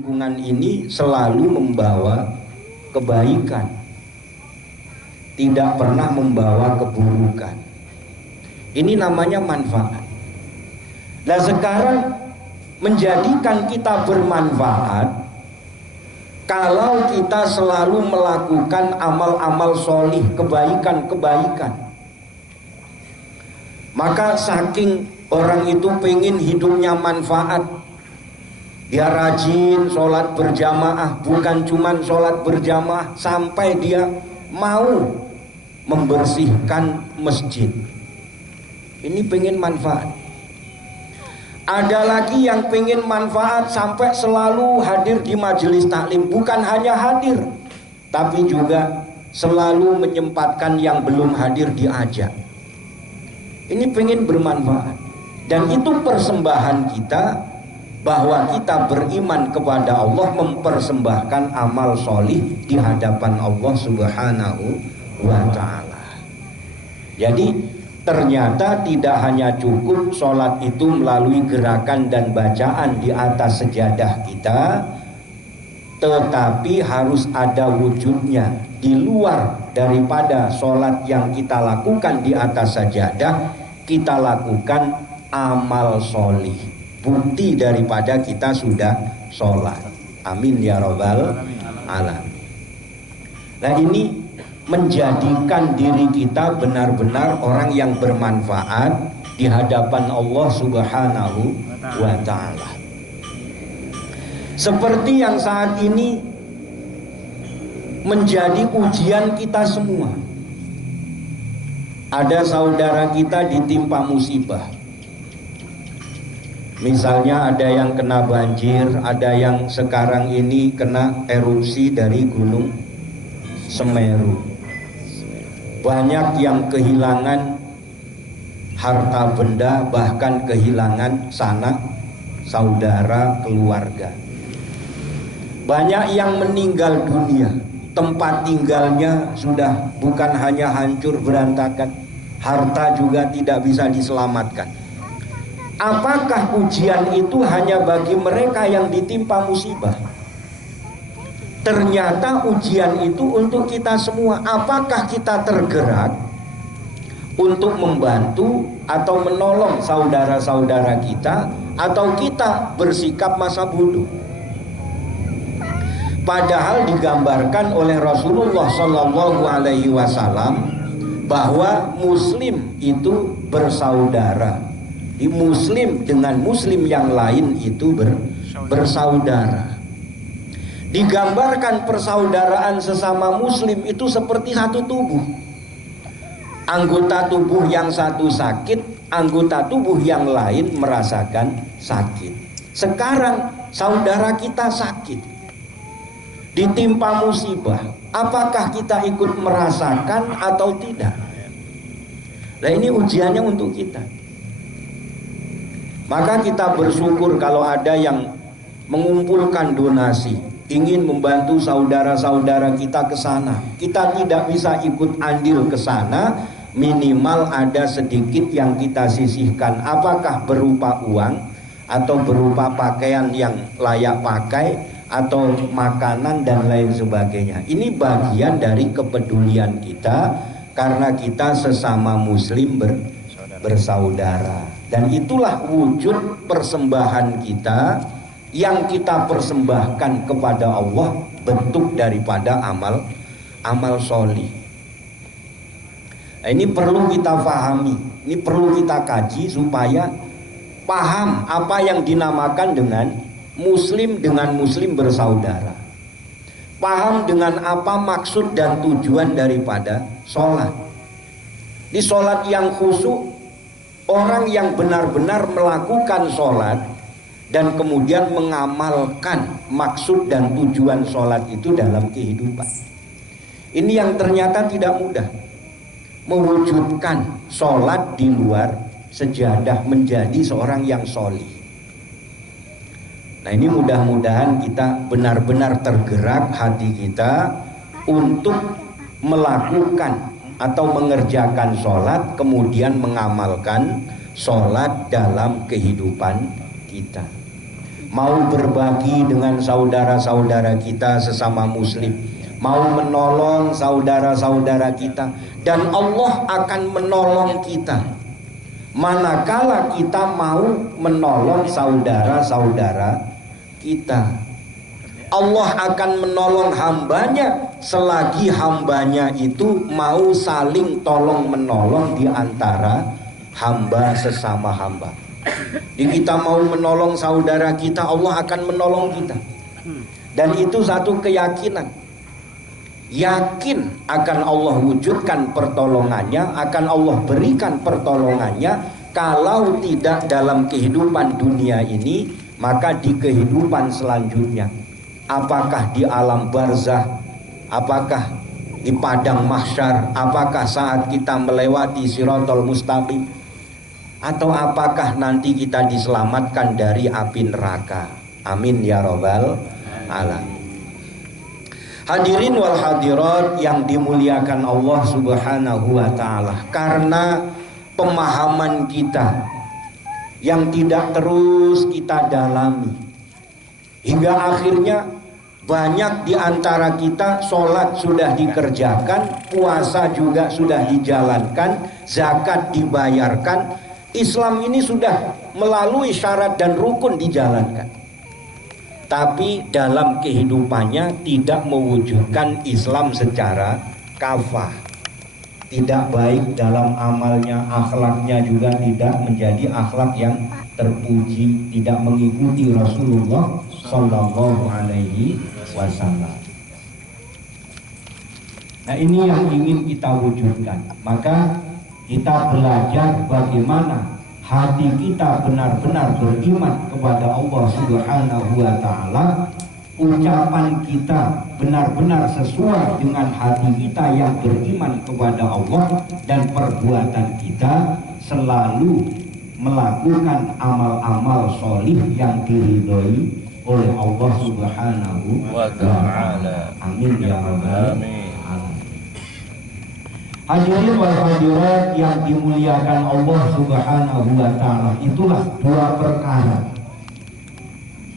lingkungan ini selalu membawa kebaikan, tidak pernah membawa keburukan. Ini namanya manfaat. Nah sekarang menjadikan kita bermanfaat kalau kita selalu melakukan amal-amal solih, kebaikan-kebaikan. Maka saking orang itu pengen hidupnya manfaat, dia rajin sholat berjamaah, bukan cuman sholat berjamaah, sampai dia mau membersihkan masjid. Ini pengen manfaat. Ada lagi yang pengen manfaat sampai selalu hadir di majelis taklim, bukan hanya hadir, tapi juga selalu menyempatkan yang belum hadir diajak. Ini pengen bermanfaat. Dan itu persembahan kita, bahwa kita beriman kepada Allah, mempersembahkan amal solih di hadapan Allah Subhanahu wa ta'ala. Jadi ternyata tidak hanya cukup sholat itu melalui gerakan dan bacaan di atas sejadah kita, tetapi harus ada wujudnya di luar daripada sholat yang kita lakukan di atas sajadah. Kita lakukan amal solih, bukti daripada kita sudah sholat. Amin ya rabbal alamin. Nah ini menjadikan diri kita benar-benar orang yang bermanfaat di hadapan Allah Subhanahu wa ta'ala. Seperti yang saat ini menjadi ujian kita semua. Ada saudara kita ditimpa musibah. Misalnya ada yang kena banjir, ada yang sekarang ini kena erupsi dari Gunung Semeru. Banyak yang kehilangan harta benda, bahkan kehilangan sanak saudara, keluarga. Banyak yang meninggal dunia, tempat tinggalnya sudah bukan hanya hancur berantakan, harta juga tidak bisa diselamatkan. Apakah ujian itu hanya bagi mereka yang ditimpa musibah? Ternyata ujian itu untuk kita semua. Apakah kita tergerak untuk membantu atau menolong saudara-saudara kita, atau kita bersikap masa bodoh? Padahal digambarkan oleh Rasulullah SAW bahwa Muslim itu bersaudara. Di Muslim dengan Muslim yang lain itu bersaudara. Digambarkan persaudaraan sesama Muslim itu seperti satu tubuh. Anggota tubuh yang satu sakit, anggota tubuh yang lain merasakan sakit. Sekarang saudara kita sakit, ditimpa musibah, apakah kita ikut merasakan atau tidak? Nah ini ujiannya untuk kita. Maka kita bersyukur kalau ada yang mengumpulkan donasi, ingin membantu saudara-saudara kita ke sana. Kita tidak bisa ikut andil ke sana, minimal ada sedikit yang kita sisihkan. Apakah berupa uang atau berupa pakaian yang layak pakai, atau makanan dan lain sebagainya. Ini bagian dari kepedulian kita, karena kita sesama Muslim bersaudara. Dan itulah wujud persembahan kita yang kita persembahkan kepada Allah, bentuk daripada amal solih. Nah, ini perlu kita pahami, ini perlu kita kaji supaya paham apa yang dinamakan dengan Muslim dengan Muslim bersaudara. Paham dengan apa maksud dan tujuan daripada sholat. Di sholat yang khusyuk, orang yang benar-benar melakukan sholat dan kemudian mengamalkan maksud dan tujuan sholat itu dalam kehidupan. Ini yang ternyata tidak mudah, mewujudkan sholat di luar sejadah menjadi seorang yang sholih. Nah ini mudah-mudahan kita benar-benar tergerak hati kita untuk melakukan atau mengerjakan sholat, kemudian mengamalkan sholat dalam kehidupan kita. mau berbagi dengan saudara-saudara kita sesama muslim, mau menolong saudara-saudara kita, dan Allah akan menolong kita manakala kita mau menolong saudara-saudara kita. Allah akan menolong hambanya selagi hambanya itu mau saling tolong menolong di antara hamba sesama hamba. Jadi kita mau menolong saudara kita, Allah akan menolong kita. Dan itu satu keyakinan. Yakin akan Allah wujudkan pertolongannya, akan Allah berikan pertolongannya. Kalau tidak dalam kehidupan dunia ini, maka di kehidupan selanjutnya. Apakah di alam barzah, apakah di padang mahsyar, apakah saat kita melewati Shiratal Mustaqim, atau apakah nanti kita diselamatkan dari api neraka. Amin ya rabbal alamin. Hadirin wal hadirat yang dimuliakan Allah subhanahu wa ta'ala, karena pemahaman kita yang tidak terus kita dalami, hingga akhirnya banyak di antara kita sholat sudah dikerjakan, puasa juga sudah dijalankan, zakat dibayarkan, Islam ini sudah melalui syarat dan rukun dijalankan, tapi dalam kehidupannya tidak mewujudkan Islam secara kafah. Tidak baik dalam amalnya, akhlaknya juga tidak menjadi akhlak yang terpuji, tidak mengikuti Rasulullah Sallallahu Alaihi Wasallam. Nah, ini yang ingin kita wujudkan. Maka kita belajar bagaimana hati kita benar-benar beriman kepada Allah Subhanahu wa ta'ala, ucapan kita benar-benar sesuai dengan hati kita yang beriman kepada Allah, dan perbuatan kita selalu melakukan amal-amal solih yang diridhoi oleh Allah Subhanahu wa ta'ala. Amin ya rabbal alamin. Hadirin wal hadirat yang dimuliakan Allah Subhanahu wa ta'ala, itulah dua perkara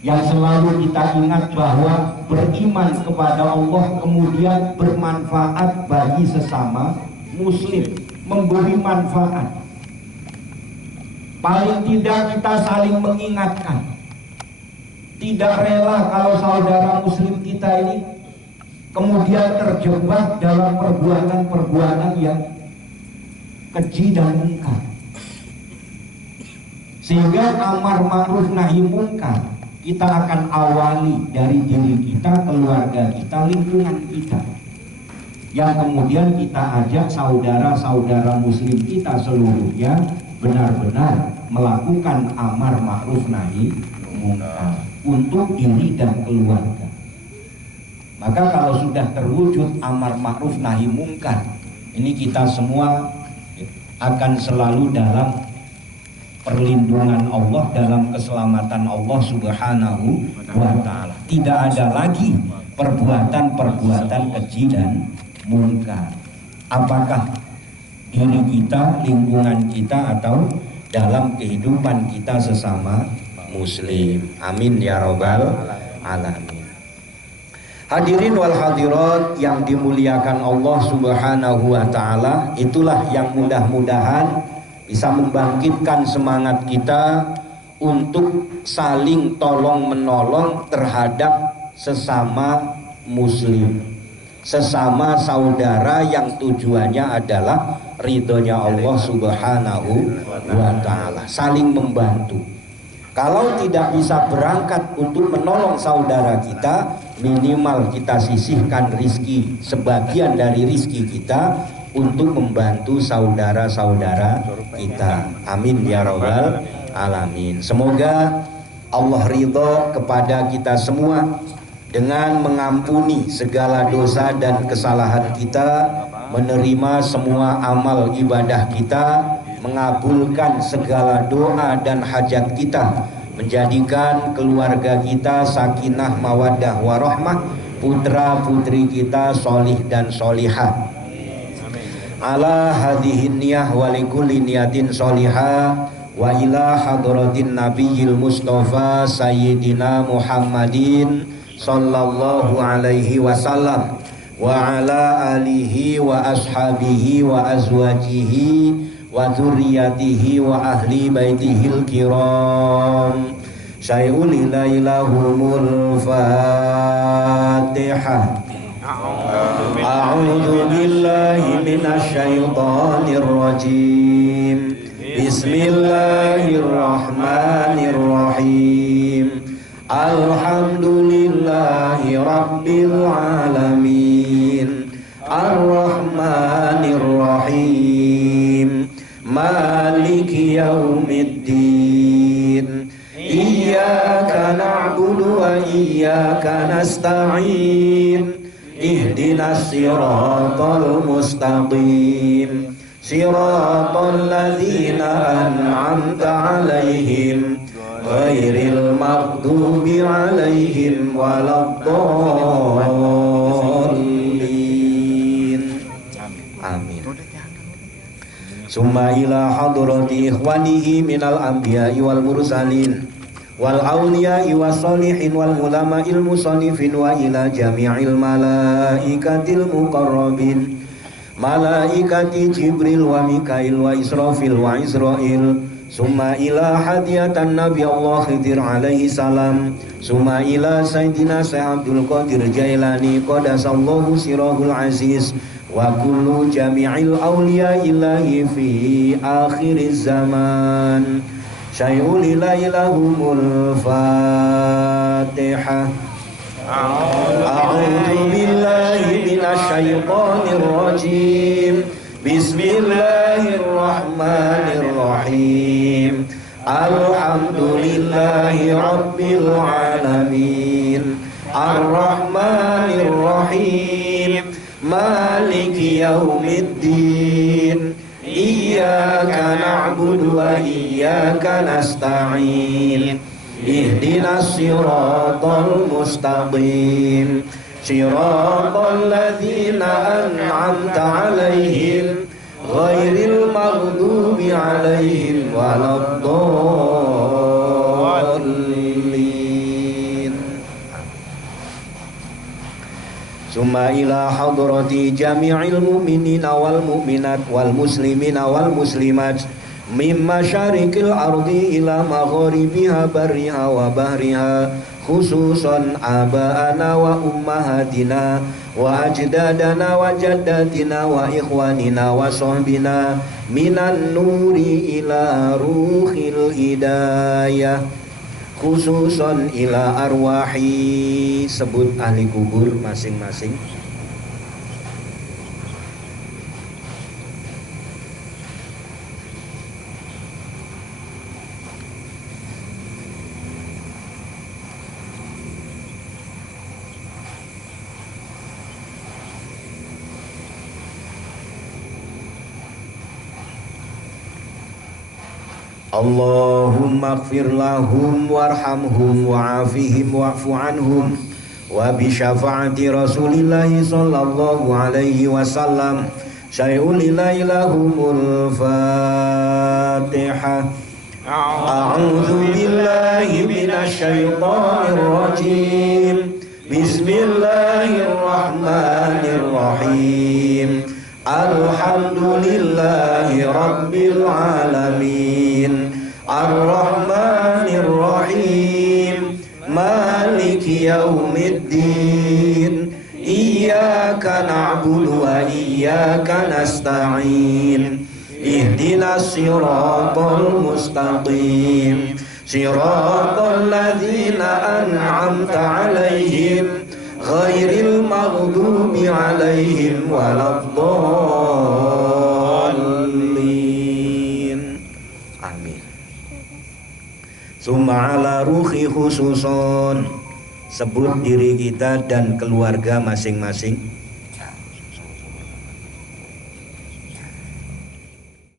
yang selalu kita ingat, bahwa beriman kepada Allah kemudian bermanfaat bagi sesama muslim, memberi manfaat. Paling tidak kita saling mengingatkan. Tidak rela kalau saudara muslim kita ini kemudian terjebak dalam perbuatan-perbuatan yang keji dan mungkar, sehingga amar ma'ruf nahi mungkar kita akan awali dari diri kita, keluarga kita, lingkungan kita, yang kemudian kita ajak saudara-saudara muslim kita seluruhnya benar-benar melakukan amar ma'ruf nahi mungkar untuk diri dan keluarga. Maka kalau sudah terwujud amar ma'ruf nahi mungkar, ini kita semua akan selalu dalam perlindungan Allah, dalam keselamatan Allah Subhanahu wa ta'ala. Tidak ada lagi perbuatan-perbuatan keji dan mungkar, apakah diri kita, lingkungan kita, atau dalam kehidupan kita sesama muslim. Amin ya rabbal alamin. Hadirin wal hadirat yang dimuliakan Allah Subhanahu wa ta'ala, itulah yang mudah-mudahan bisa membangkitkan semangat kita untuk saling tolong menolong terhadap sesama muslim, sesama saudara yang tujuannya adalah ridhonya Allah Subhanahu wa ta'ala, saling membantu. Kalau tidak bisa berangkat untuk menolong saudara kita, minimal kita sisihkan rizki, sebagian dari rizki kita untuk membantu saudara-saudara kita. Amin ya rabbal alamin. Semoga Allah ridho kepada kita semua dengan mengampuni segala dosa dan kesalahan kita, menerima semua amal ibadah kita, mengabulkan segala doa dan hajat kita, menjadikan keluarga kita sakinah mawaddah warahmah, putra putri kita solih dan solihah. Ala hadhihi niyah wa likulli niyatin solihah wa ila hadratin nabiyil mustafa sayyidina Muhammadin sallallahu alaihi wasallam wa ala alihi wa ashabihi wa azwajihi wa dzurriyyatihi wa ahli baitihil kiram. Syai'ul ilailahumul Fatihah. A'udzu billahi minasy syaithanir rajim. Bismillahirrahmanirrahim. Alhamdulillahi rabbil alamin. Ar-Rahmanir Rahim. Maliki yaumiddin. Iyyaka na'budu wa iyyaka nasta'in. Ihdinas siratal mustaqim. Siratal ladzina an'amta 'alaihim ghairil maghdubi 'alaihim waladdallin. Amin. Summa ila hadrati ikhwanihi minal anbiya'i wal mursalin wal awliya'i was solihin wal ulama'il musannifin wa ila jami'il malaikatil muqarrabin malaikati Jibril wa Mikail wa Israfil wa Israil. Summa ila hadiyatan Nabi Allah Khidir alaihi salam. Summa ila Sayyidina Syekh Abdul Qadir Jailani qadasallahu sirahul aziz wa kullu jami'il awliya ilahi fi akhiriz zaman. Syai'ul ilailahumul Fatihah. A'udzu billahi minasy syaithanir rajim. Bismillahirrahmanirrahim. Alhamdulillahi rabbil alamin. Ar-Rahmanir Rahim. Maliki yaumiddin. Iyyaka na'budu wa iyyaka nasta'in. Ihdinas siratal mustaqim. Siratal ladzina an'amta 'alaihim ghairil maghdubi 'alaihim waladdallin. Summa ila hadrati jami'il mu'minina wal mu'minat wal muslimina wal muslimat min masyariqil ardi ila magharibiha barriha wa bahriha, khususan aba'ana wa ummahatina wa ajdadana wa jaddatina wa ikhwanina wa sahbina minan nuri ila ruhil hidayah, khususan ila arwahi. Sebut ahli kubur masing-masing. Allahumma ighfir lahum warhamhum wa'afihim wa'fu anhum wa bi syafaati Rasulillahi sallallahu alaihi wasallam. Syai'ul ilailahumul Fatihah. A'udzu billahi minasy syaithanir rajim. Bismillahirrahmanirrahim. Alhamdulillahi rabbil alamin. Ar-Rahmanir Rahim. Maliki yaumiddin. Iyyaka na'budu wa iyyaka nasta'in. Ihdinas siratal mustaqim. Siratal ladzina an'amta 'alaihim ghairil maghdubi 'alaihim waladdallin. Amin. Summa ala ruhi khususon. Sebut diri kita dan keluarga masing-masing.